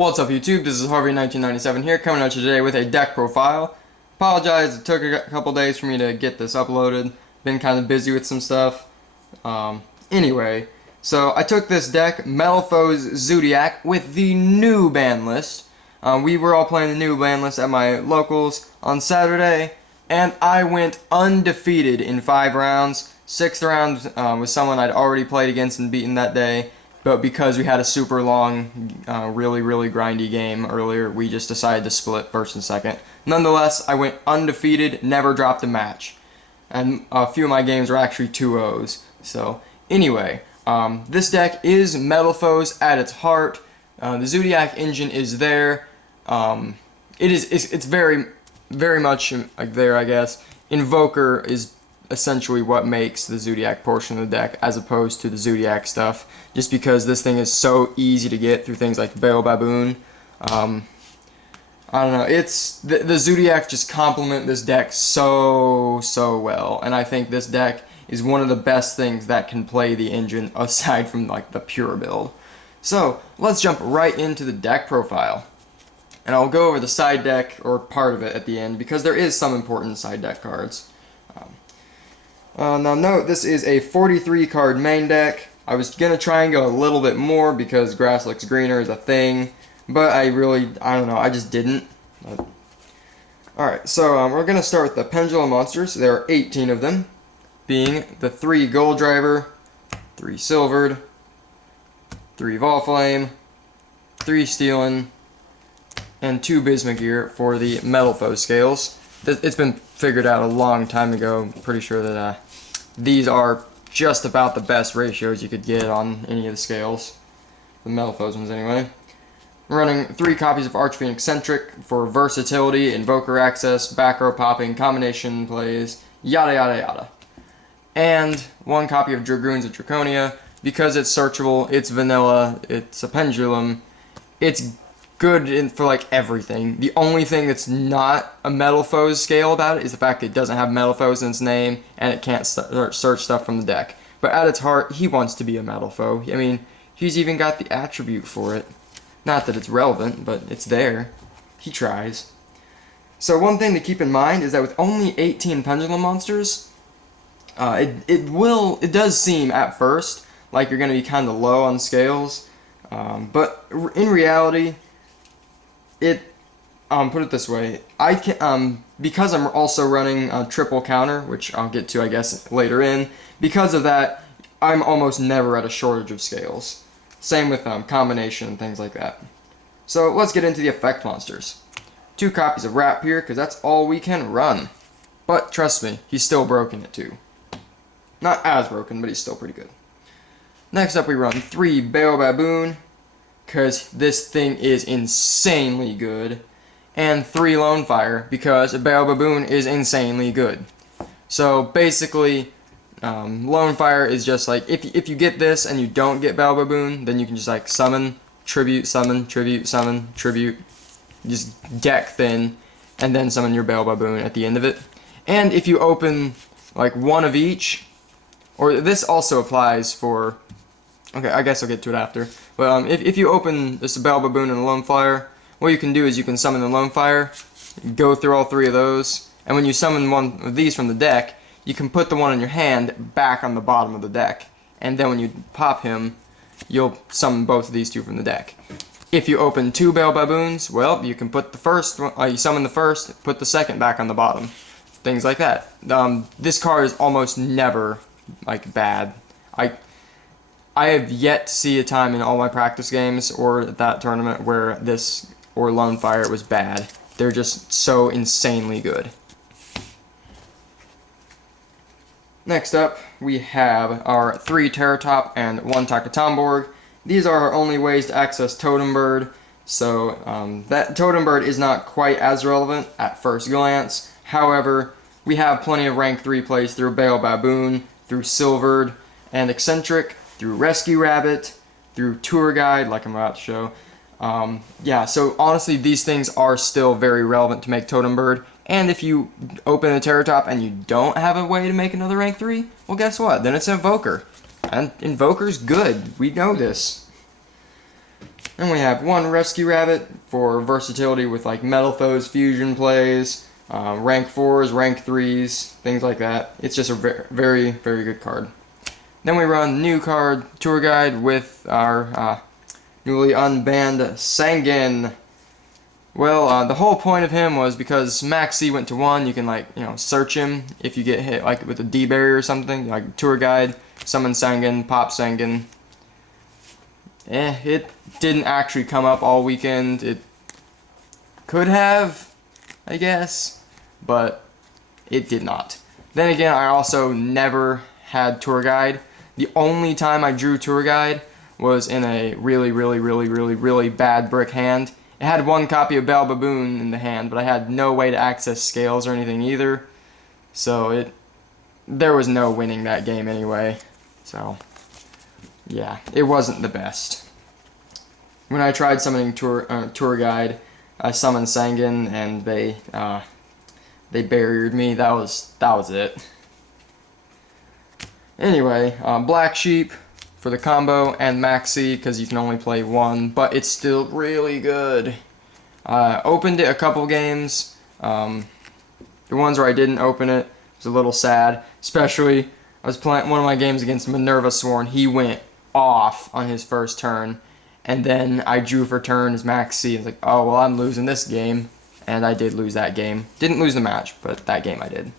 What's up YouTube, this is Harvey 1997 here, coming at you today with a deck profile. Apologize, it took a couple days for me to get this uploaded. Been kind of busy with some stuff. Anyway, so I took this deck, Metalfoes Zoodiac, with the new ban list. We were all playing the new ban list at my locals on Saturday, and I went undefeated in 5 rounds. 6th round was someone I'd already played against and beaten that day. But because we had a super long, really grindy game earlier, we just decided to split first and second. Nonetheless, I went undefeated, never dropped a match. And a few of my games were actually 2-0s. So, anyway, this deck is Metalfoes at its heart. The Zoodiac engine is there. It's very much like there, I guess. Invoker is essentially what makes the Zoodiac portion of the deck as opposed to the Zoodiac stuff, just because this thing is so easy to get through things like Bale Baboon. I don't know, it's the Zoodiac just complement this deck so well, and I think this deck is one of the best things that can play the engine aside from like the pure build. So let's jump right into the deck profile, and I'll go over the side deck or part of it at the end because there is some important side deck cards. Now note, this is a 43 card main deck. I was going to try and go a little bit more because grass looks greener is a thing, but I don't know, I just didn't. Alright, so we're going to start with the Pendulum Monsters. There are 18 of them, being the 3 Gold Driver, 3 Silvered, 3 Volflame, 3 Steelin, and 2 Bismugear for the Metalfoes scales. It's been figured out a long time ago. I'm pretty sure that these are just about the best ratios you could get on any of the scales. The Metalfoes ones anyway. I'm running 3 copies of Archfiend Eccentric for versatility, Invoker access, back row popping, combination plays, yada yada yada. And 1 copy of Dragoons of Draconia, because it's searchable, it's vanilla, it's a pendulum, it's good for like everything. The only thing that's not a Metalfoes scale about it is the fact that it doesn't have Metalfoes in its name and it can't search stuff from the deck. But at its heart, he wants to be a Metalfoe. I mean, he's even got the attribute for it. Not that it's relevant, but it's there. He tries. So one thing to keep in mind is that with only 18 Pendulum Monsters, it does seem at first like you're going to be kind of low on scales, but in reality, put it this way, I can, because I'm also running a triple counter, which I'll get to, I guess, later in, because of that, I'm almost never at a shortage of scales. Same with combination and things like that. So let's get into the effect monsters. 2 copies of Rapier, because that's all we can run. But trust me, he's still broken at 2. Not as broken, but he's still pretty good. Next up we run 3 Bale Baboon, because this thing is insanely good, and 3 Lone Fire, because Bale Baboon is insanely good. So basically, Lone Fire is just like, if you get this and you don't get Bale Baboon, then you can just like summon, tribute, summon, tribute, summon, tribute, just deck thin, and then summon your Bale Baboon at the end of it. And if you open like 1 of each, or this also applies for, okay, I guess I'll get to it after. But if you open this Bale Baboon and a Lone Fire, what you can do is you can summon the Lone Fire, go through all 3 of those, and when you summon one of these from the deck, you can put the one in your hand back on the bottom of the deck. And then when you pop him, you'll summon both of these 2 from the deck. If you open 2 Bale Baboons, well, you can put the first one, you summon the first, put the second back on the bottom. Things like that. This card is almost never like bad. I have yet to see a time in all my practice games or that tournament where this or Lone Fire was bad. They're just so insanely good. Next up, we have our 3 Terratop and 1 Takatomborg. These are our only ways to access Totem Bird, so that Totem Bird is not quite as relevant at first glance. However, we have plenty of rank 3 plays through Bale Baboon, through Silvered and Eccentric, through Rescue Rabbit, through Tour Guide, like I'm about to show. Yeah, so honestly, these things are still very relevant to make Totem Bird. And if you open a Terratop and you don't have a way to make another rank 3, well, guess what? Then it's an Invoker. And Invoker's good. We know this. And we have one Rescue Rabbit for versatility with like Metalfoes fusion plays, rank 4s, rank 3s, things like that. It's just a very, very good card. Then we run new card Tour Guide with our newly unbanned Sanguin. Well, the whole point of him was because Max C went to 1, you can like, search him if you get hit like with a D barrier or something, like Tour Guide, summon Sanguin, pop Sanguin. It didn't actually come up all weekend. It could have, I guess, but it did not. Then again, I also never had Tour Guide. The only time I drew Tour Guide was in a really bad brick hand. It had one copy of Baboon in the hand, but I had no way to access scales or anything either. So there was no winning that game anyway. So yeah, it wasn't the best. When I tried summoning Tour Guide, I summoned Sanguin and they barriered me. That was it. Anyway, Black Sheep for the combo and Maxi because you can only play 1, but it's still really good. Opened it a couple games. The ones where I didn't open it was a little sad. Especially, I was playing one of my games against Minervasworn. He went off on his first turn, and then I drew for turn as Maxi. It's like, oh well, I'm losing this game, and I did lose that game. Didn't lose the match, but that game I did.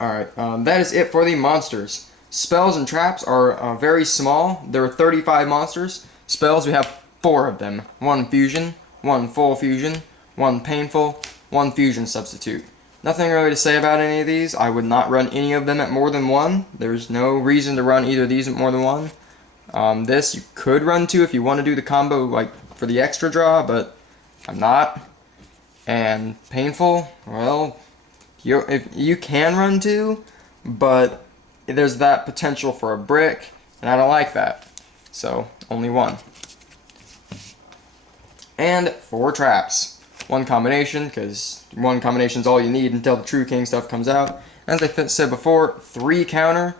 Alright, that is it for the monsters. Spells and traps are very small. There are 35 monsters. Spells, we have 4 of them. 1 fusion, 1 full fusion, 1 painful, 1 fusion substitute. Nothing really to say about any of these. I would not run any of them at more than 1. There's no reason to run either of these at more than 1. This you could run 2 if you want to do the combo like for the extra draw, but I'm not. And painful, well, you can run 2, but there's that potential for a brick, and I don't like that. So, only 1. And 4 traps. 1 combination, because 1 combination is all you need until the True King stuff comes out. As I said before, 3 counter.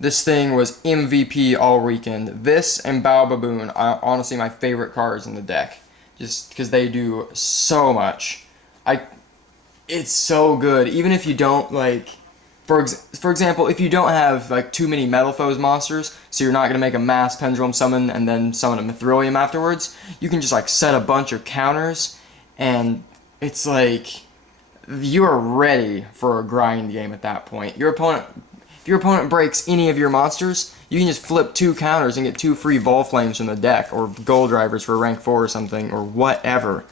This thing was MVP all weekend. This and Baboon are honestly my favorite cards in the deck. Just because they do so much. It's so good. Even if you don't, like, for example, if you don't have, like, too many Metalfoes monsters, so you're not going to make a mass Pendulum summon and then summon a Mithrilium afterwards, you can just, like, set a bunch of counters, and it's like, you are ready for a grind game at that point. If your opponent breaks any of your monsters, you can just flip 2 counters and get 2 free Volflames from the deck, or Gold Drivers for rank 4 or something, or whatever.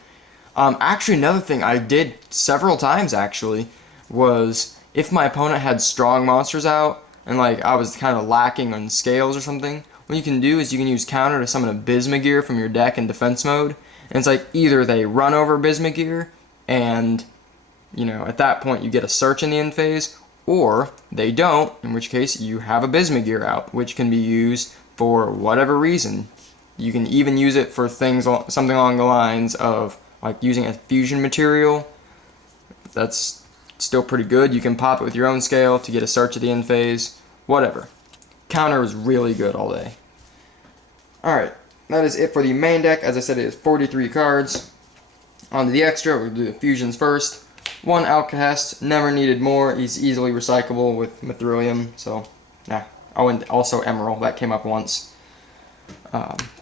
Actually, another thing I did several times, actually, was if my opponent had strong monsters out, and like I was kind of lacking on scales or something, what you can do is you can use counter to summon a Bismugear from your deck in defense mode, and it's like either they run over Bismugear, and, at that point you get a search in the end phase, or they don't, in which case you have a Bismugear out, which can be used for whatever reason. You can even use it for things, something along the lines of like using a fusion material. That's still pretty good. You can pop it with your own scale to get a search at the end phase. Whatever. Counter is really good all day. Alright, that is it for the main deck. As I said, it is 43 cards. On to the extra, we'll do the fusions first. 1 Alcahest, never needed more. He's easily recyclable with Mithrilium, so yeah. Oh, and also Emerald, that came up once.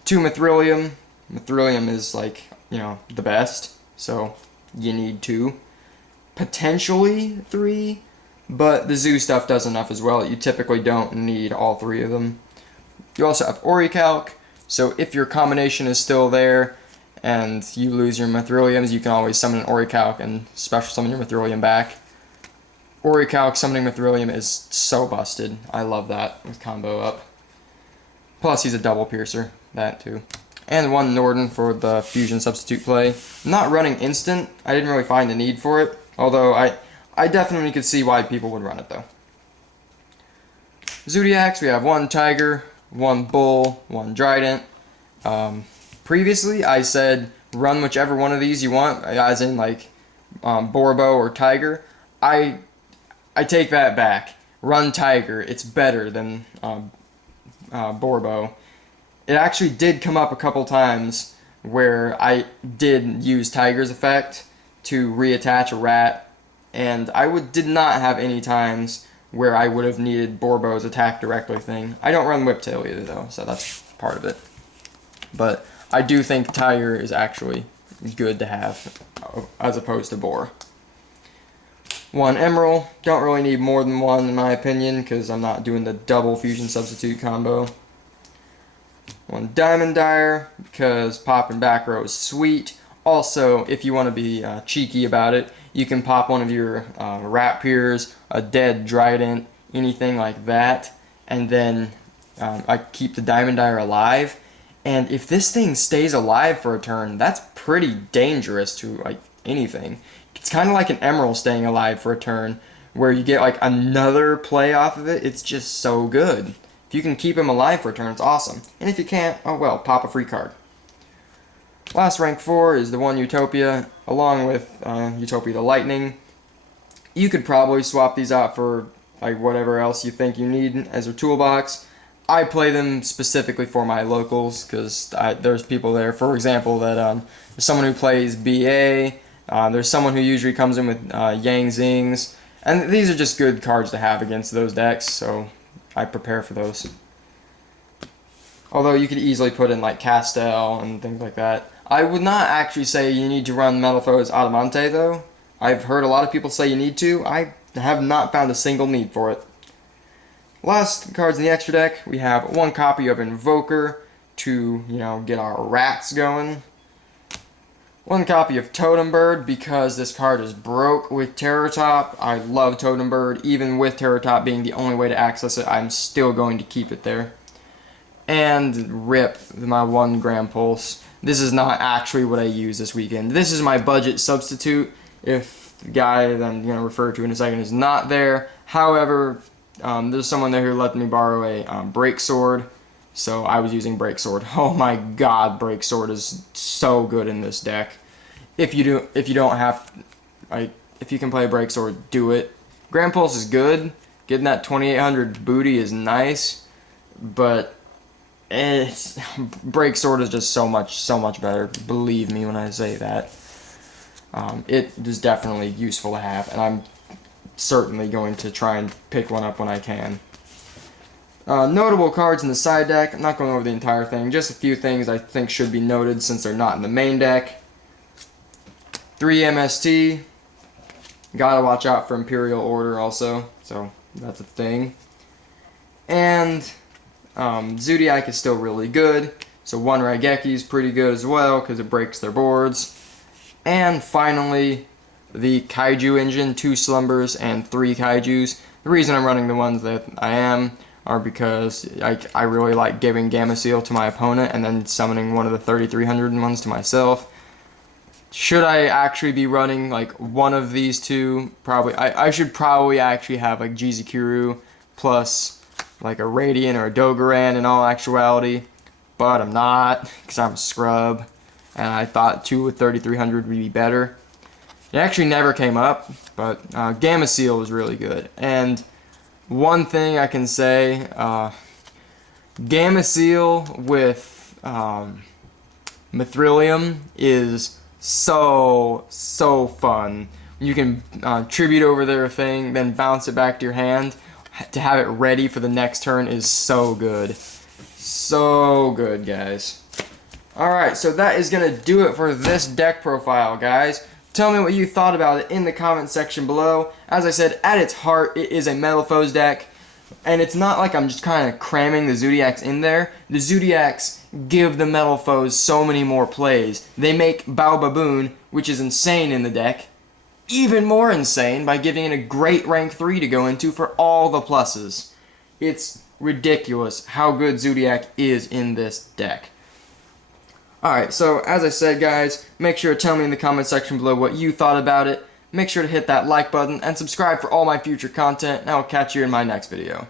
2 Mithrilium. Mithrilium is like, the best, so you need 2. Potentially 3, but the Zoo stuff does enough as well. You typically don't need all 3 of them. You also have Orichalc, so if your combination is still there and you lose your Mithriliums, you can always summon an Orichalc and special summon your Mithrilium back. Orichalc summoning Mithrilium is so busted. I love that with combo up. Plus he's a double piercer, that too. And 1 Norden for the fusion substitute play. I'm not running instant. I didn't really find the need for it, although I definitely could see why people would run it though. Zoodiacs, we have 1 Tiger, 1 Bull, 1 Trident. Previously I said run whichever one of these you want, as in like Borbo or Tiger. I take that back. Run Tiger. It's better than Borbo. it actually did come up a couple times where I did use Tiger's Effect to reattach a rat, and did not have any times where I would have needed Borbo's attack directly thing. I don't run Whiptail either though, so that's part of it. But I do think Tiger is actually good to have as opposed to Boar. 1 Emerald, don't really need more than one in my opinion because I'm not doing the double fusion substitute combo. 1 Diamond Dyer because pop and back row is sweet. Also, if you want to be cheeky about it, you can pop one of your Rat Peers, a dead Trident, anything like that, and then I keep the Diamond Dyer alive. And if this thing stays alive for a turn, that's pretty dangerous to like anything. It's kind of like an Emerald staying alive for a turn, where you get like another play off of it. It's just so good. If you can keep him alive for a turn, it's awesome. And if you can't, oh well, pop a free card. Last rank 4 is the 1 Utopia, along with Utopia the Lightning. You could probably swap these out for like whatever else you think you need as a toolbox. I play them specifically for my locals because there's people there. For example, that there's someone who plays BA. There's someone who usually comes in with Yang Zings, and these are just good cards to have against those decks. So I prepare for those. Although you could easily put in like Castel and things like that. I would not actually say you need to run Metalfoes Adamante though. I've heard a lot of people say you need to. I have not found a single need for it. Last cards in the extra deck, we have 1 copy of Invoker to, get our rats going. 1 copy of Totem Bird because this card is broke with Terror Top. I love Totem Bird. Even with Terror Top being the only way to access it, I'm still going to keep it there. And RIP, my 1 Gram Pulse. This is not actually what I use this weekend. This is my budget substitute if the guy that I'm going to refer to in a second is not there. However, there's someone there who let me borrow a Break Sword, so I was using Break Sword. Oh my god, Break Sword is so good in this deck. If you can play Break Sword, do it. Grand Pulse is good. Getting that 2800 booty is nice, but Break Sword is just so much better. Believe me when I say that. It is definitely useful to have, and I'm certainly going to try and pick one up when I can. Notable cards in the side deck. I'm not going over the entire thing. Just a few things I think should be noted since they're not in the main deck. 3 MST. Gotta watch out for Imperial Order also. So that's a thing. And Zoodiac is still really good. So 1 Raigeki is pretty good as well because it breaks their boards. And finally, the Kaiju engine, 2 Slumbers and 3 Kaijus. The reason I'm running the ones that I am are because I really like giving Gamma Seal to my opponent and then summoning one of the 3300 ones to myself. Should I actually be running like one of these 2? Probably. I should probably actually have like Jizukuru plus like a Radiant or a Dogoran in all actuality, but I'm not because I'm a scrub, and I thought 2 with 3300 would be better. It actually never came up, but Gamma Seal was really good. And one thing I can say, Gamma Seal with Mithrilium is so fun. You can tribute over their thing, then bounce it back to your hand. To have it ready for the next turn is so good. So good, guys. Alright, so that is going to do it for this deck profile, guys. Tell me what you thought about it in the comment section below. As I said, at its heart, it is a Metalfoes deck. And it's not like I'm just kind of cramming the Zoodiacs in there. The Zoodiacs give the Metalfoes so many more plays. They make Bao Baboon, which is insane in the deck, even more insane by giving it a great rank 3 to go into for all the pluses. It's ridiculous how good Zoodiac is in this deck. Alright, so as I said, guys, make sure to tell me in the comment section below what you thought about it. Make sure to hit that like button and subscribe for all my future content, and I will catch you in my next video.